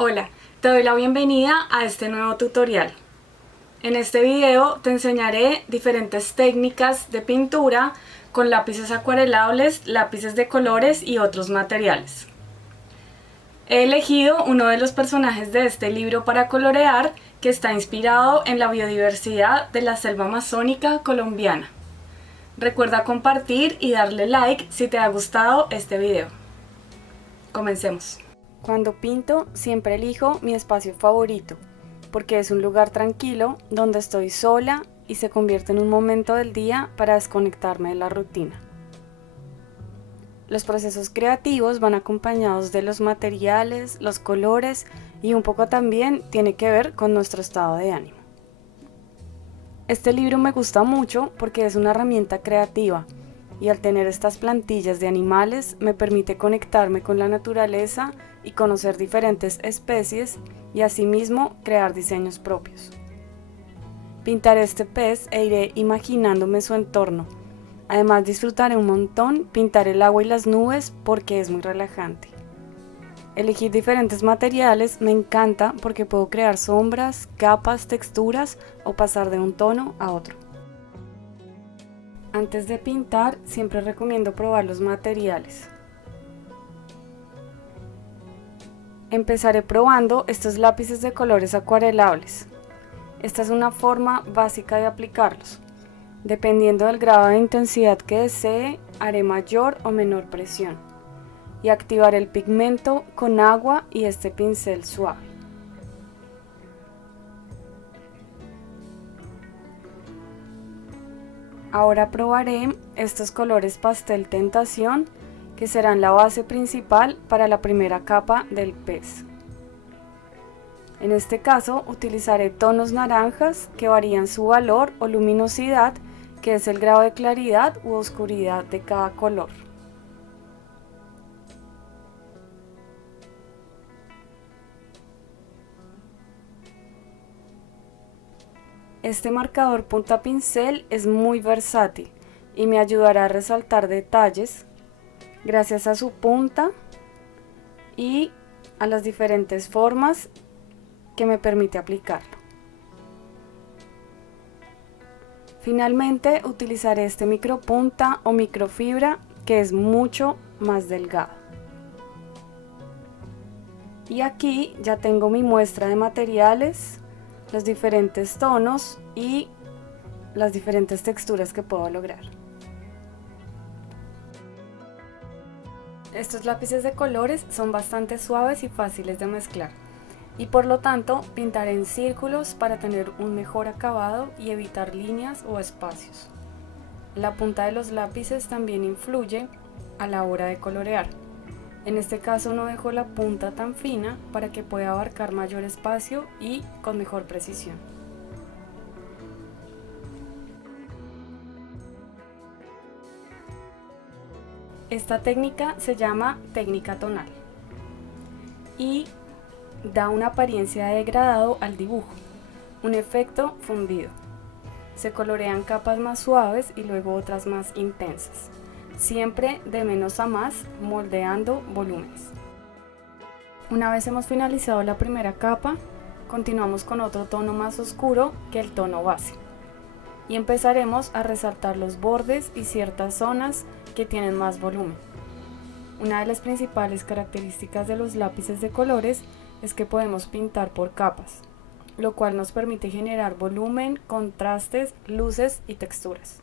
Hola, te doy la bienvenida a este nuevo tutorial. En este video te enseñaré diferentes técnicas de pintura con lápices acuarelables, lápices de colores y otros materiales. He elegido uno de los personajes de este libro para colorear que está inspirado en la biodiversidad de la selva amazónica colombiana. Recuerda compartir y darle like si te ha gustado este video. Comencemos. Cuando pinto, siempre elijo mi espacio favorito, porque es un lugar tranquilo donde estoy sola y se convierte en un momento del día para desconectarme de la rutina. Los procesos creativos van acompañados de los materiales, los colores y un poco también tiene que ver con nuestro estado de ánimo. Este libro me gusta mucho porque es una herramienta creativa y al tener estas plantillas de animales me permite conectarme con la naturaleza y conocer diferentes especies y asimismo crear diseños propios. Pintaré este pez e iré imaginándome su entorno. Además disfrutaré un montón pintar el agua y las nubes porque es muy relajante. Elegir diferentes materiales me encanta porque puedo crear sombras, capas, texturas o pasar de un tono a otro. Antes de pintar, siempre recomiendo probar los materiales. Empezaré probando estos lápices de colores acuarelables. Esta es una forma básica de aplicarlos. Dependiendo del grado de intensidad que desee, haré mayor o menor presión y activaré el pigmento con agua y este pincel suave. Ahora probaré estos colores pastel tentación que serán la base principal para la primera capa del pez. En este caso utilizaré tonos naranjas que varían su valor o luminosidad, que es el grado de claridad u oscuridad de cada color. Este marcador punta pincel es muy versátil y me ayudará a resaltar detalles gracias a su punta y a las diferentes formas que me permite aplicarlo. Finalmente utilizaré este micropunta o microfibra que es mucho más delgado. Y aquí ya tengo mi muestra de materiales, los diferentes tonos y las diferentes texturas que puedo lograr. Estos lápices de colores son bastante suaves y fáciles de mezclar y por lo tanto pintaré en círculos para tener un mejor acabado y evitar líneas o espacios. La punta de los lápices también influye a la hora de colorear. En este caso no dejo la punta tan fina para que pueda abarcar mayor espacio y con mejor precisión. Esta técnica se llama técnica tonal y da una apariencia de degradado al dibujo, un efecto fundido. Se colorean capas más suaves y luego otras más intensas, siempre de menos a más, moldeando volúmenes. Una vez hemos finalizado la primera capa, continuamos con otro tono más oscuro que el tono base y empezaremos a resaltar los bordes y ciertas zonas que tienen más volumen. Una de las principales características de los lápices de colores es que podemos pintar por capas, lo cual nos permite generar volumen, contrastes, luces y texturas.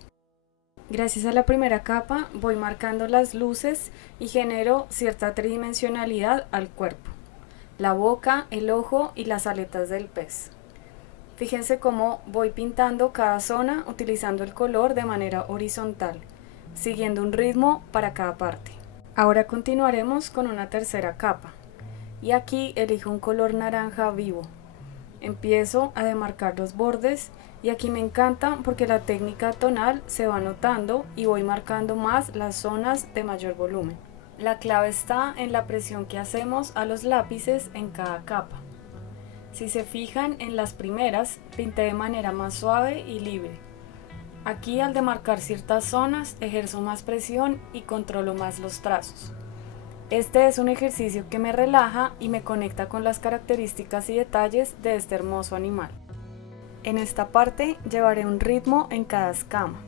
Gracias a la primera capa voy marcando las luces y genero cierta tridimensionalidad al cuerpo, la boca, el ojo y las aletas del pez. Fíjense cómo voy pintando cada zona utilizando el color de manera horizontal, siguiendo un ritmo para cada parte. Ahora continuaremos con una tercera capa y aquí elijo un color naranja vivo. Empiezo a demarcar los bordes y aquí me encanta porque la técnica tonal se va notando y voy marcando más las zonas de mayor volumen. La clave está en la presión que hacemos a los lápices en cada capa. Si se fijan en las primeras, pinté de manera más suave y libre. Aquí al demarcar ciertas zonas ejerzo más presión y controlo más los trazos. Este es un ejercicio que me relaja y me conecta con las características y detalles de este hermoso animal. En esta parte llevaré un ritmo en cada escama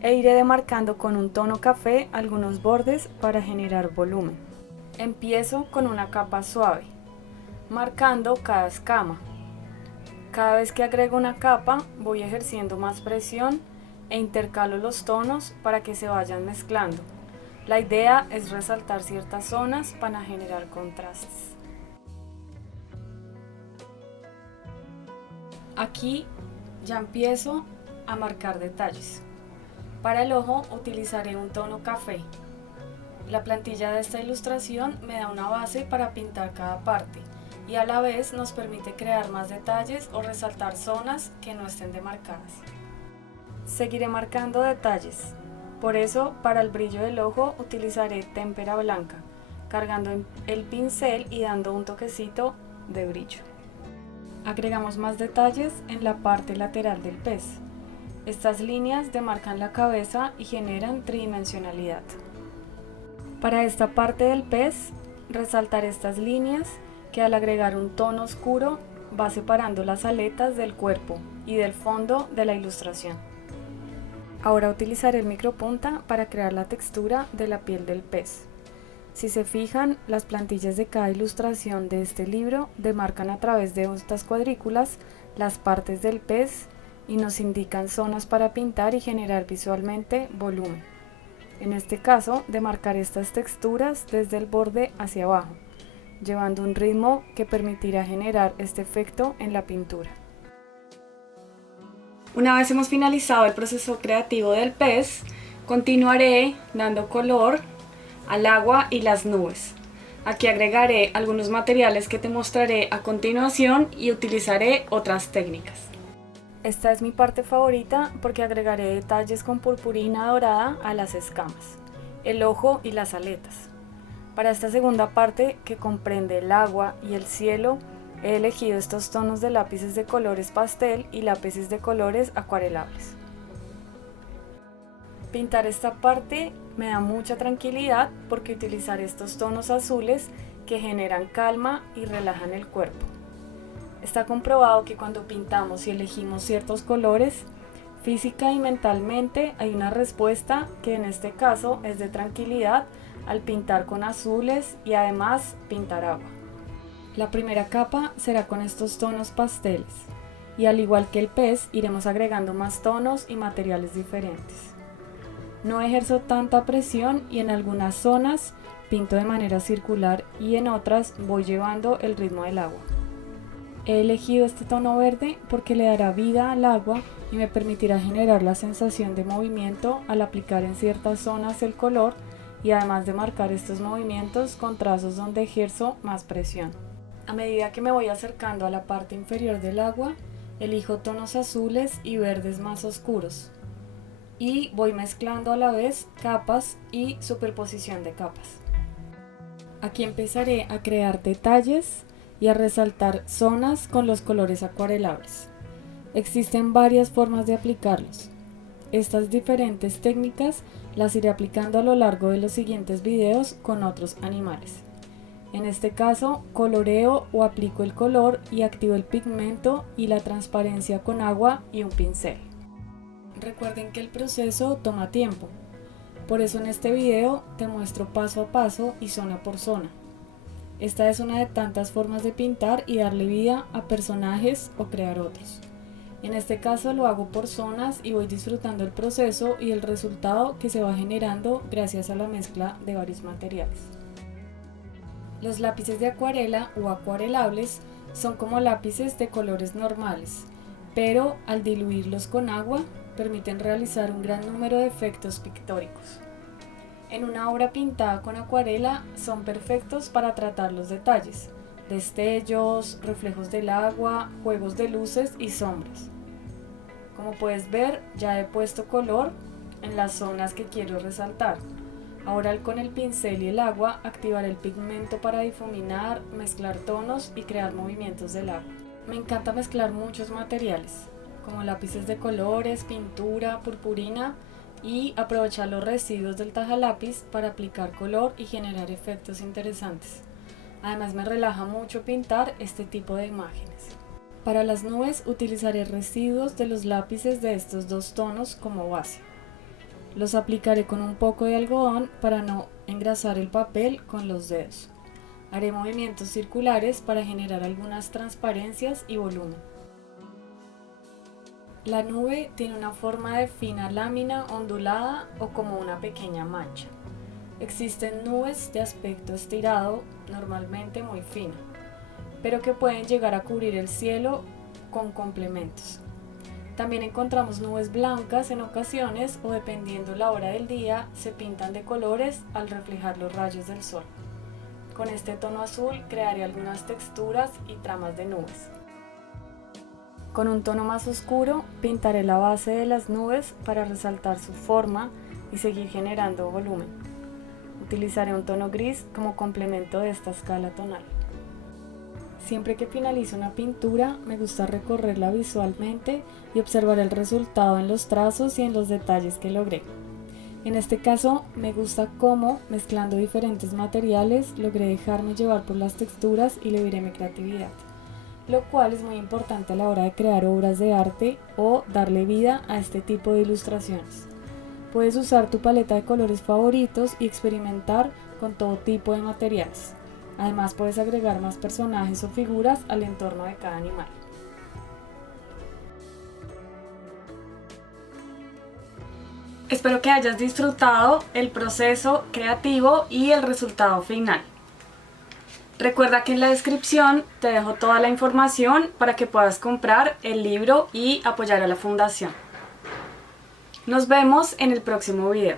e iré demarcando con un tono café algunos bordes para generar volumen. Empiezo con una capa suave, marcando cada escama. Cada vez que agrego una capa voy ejerciendo más presión e intercalo los tonos para que se vayan mezclando. La idea es resaltar ciertas zonas para generar contrastes. Aquí ya empiezo a marcar detalles. Para el ojo utilizaré un tono café. La plantilla de esta ilustración me da una base para pintar cada parte y a la vez nos permite crear más detalles o resaltar zonas que no estén demarcadas. Seguiré marcando detalles. Por eso, para el brillo del ojo utilizaré témpera blanca, cargando el pincel y dando un toquecito de brillo. Agregamos más detalles en la parte lateral del pez. Estas líneas demarcan la cabeza y generan tridimensionalidad. Para esta parte del pez, resaltaré estas líneas que al agregar un tono oscuro va separando las aletas del cuerpo y del fondo de la ilustración. Ahora utilizaré el micropunta para crear la textura de la piel del pez. Si se fijan, las plantillas de cada ilustración de este libro demarcan a través de estas cuadrículas las partes del pez y nos indican zonas para pintar y generar visualmente volumen. En este caso, demarcaré estas texturas desde el borde hacia abajo, llevando un ritmo que permitirá generar este efecto en la pintura. Una vez hemos finalizado el proceso creativo del pez, continuaré dando color al agua y las nubes. Aquí agregaré algunos materiales que te mostraré a continuación y utilizaré otras técnicas. Esta es mi parte favorita porque agregaré detalles con purpurina dorada a las escamas, el ojo y las aletas. Para esta segunda parte, que comprende el agua y el cielo, he elegido estos tonos de lápices de colores pastel y lápices de colores acuarelables. Pintar esta parte me da mucha tranquilidad porque utilizaré estos tonos azules que generan calma y relajan el cuerpo. Está comprobado que cuando pintamos y elegimos ciertos colores, física y mentalmente hay una respuesta que en este caso es de tranquilidad al pintar con azules y además pintar agua. La primera capa será con estos tonos pasteles y al igual que el pez iremos agregando más tonos y materiales diferentes. No ejerzo tanta presión y en algunas zonas pinto de manera circular y en otras voy llevando el ritmo del agua. He elegido este tono verde porque le dará vida al agua y me permitirá generar la sensación de movimiento al aplicar en ciertas zonas el color y además de marcar estos movimientos con trazos donde ejerzo más presión. A medida que me voy acercando a la parte inferior del agua, elijo tonos azules y verdes más oscuros y voy mezclando a la vez capas y superposición de capas. Aquí empezaré a crear detalles y a resaltar zonas con los colores acuarelables. Existen varias formas de aplicarlos. Estas diferentes técnicas las iré aplicando a lo largo de los siguientes videos con otros animales. En este caso, coloreo o aplico el color y activo el pigmento y la transparencia con agua y un pincel. Recuerden que el proceso toma tiempo, por eso en este video te muestro paso a paso y zona por zona. Esta es una de tantas formas de pintar y darle vida a personajes o crear otros. En este caso lo hago por zonas y voy disfrutando el proceso y el resultado que se va generando gracias a la mezcla de varios materiales. Los lápices de acuarela o acuarelables son como lápices de colores normales, pero al diluirlos con agua permiten realizar un gran número de efectos pictóricos. En una obra pintada con acuarela son perfectos para tratar los detalles, destellos, reflejos del agua, juegos de luces y sombras. Como puedes ver, ya he puesto color en las zonas que quiero resaltar. Ahora con el pincel y el agua activaré el pigmento para difuminar, mezclar tonos y crear movimientos del agua. Me encanta mezclar muchos materiales, como lápices de colores, pintura, purpurina y aprovechar los residuos del tajalápiz para aplicar color y generar efectos interesantes. Además me relaja mucho pintar este tipo de imágenes. Para las nubes utilizaré residuos de los lápices de estos dos tonos como base. Los aplicaré con un poco de algodón para no engrasar el papel con los dedos. Haré movimientos circulares para generar algunas transparencias y volumen. La nube tiene una forma de fina lámina ondulada o como una pequeña mancha. Existen nubes de aspecto estirado, normalmente muy fino, pero que pueden llegar a cubrir el cielo con complementos. También encontramos nubes blancas en ocasiones o dependiendo la hora del día se pintan de colores al reflejar los rayos del sol. Con este tono azul crearé algunas texturas y tramas de nubes. Con un tono más oscuro pintaré la base de las nubes para resaltar su forma y seguir generando volumen. Utilizaré un tono gris como complemento de esta escala tonal. Siempre que finalizo una pintura me gusta recorrerla visualmente y observar el resultado en los trazos y en los detalles que logré. En este caso me gusta cómo, mezclando diferentes materiales, logré dejarme llevar por las texturas y liberé mi creatividad, lo cual es muy importante a la hora de crear obras de arte o darle vida a este tipo de ilustraciones. Puedes usar tu paleta de colores favoritos y experimentar con todo tipo de materiales. Además puedes agregar más personajes o figuras al entorno de cada animal. Espero que hayas disfrutado el proceso creativo y el resultado final. Recuerda que en la descripción te dejo toda la información para que puedas comprar el libro y apoyar a la fundación. Nos vemos en el próximo video.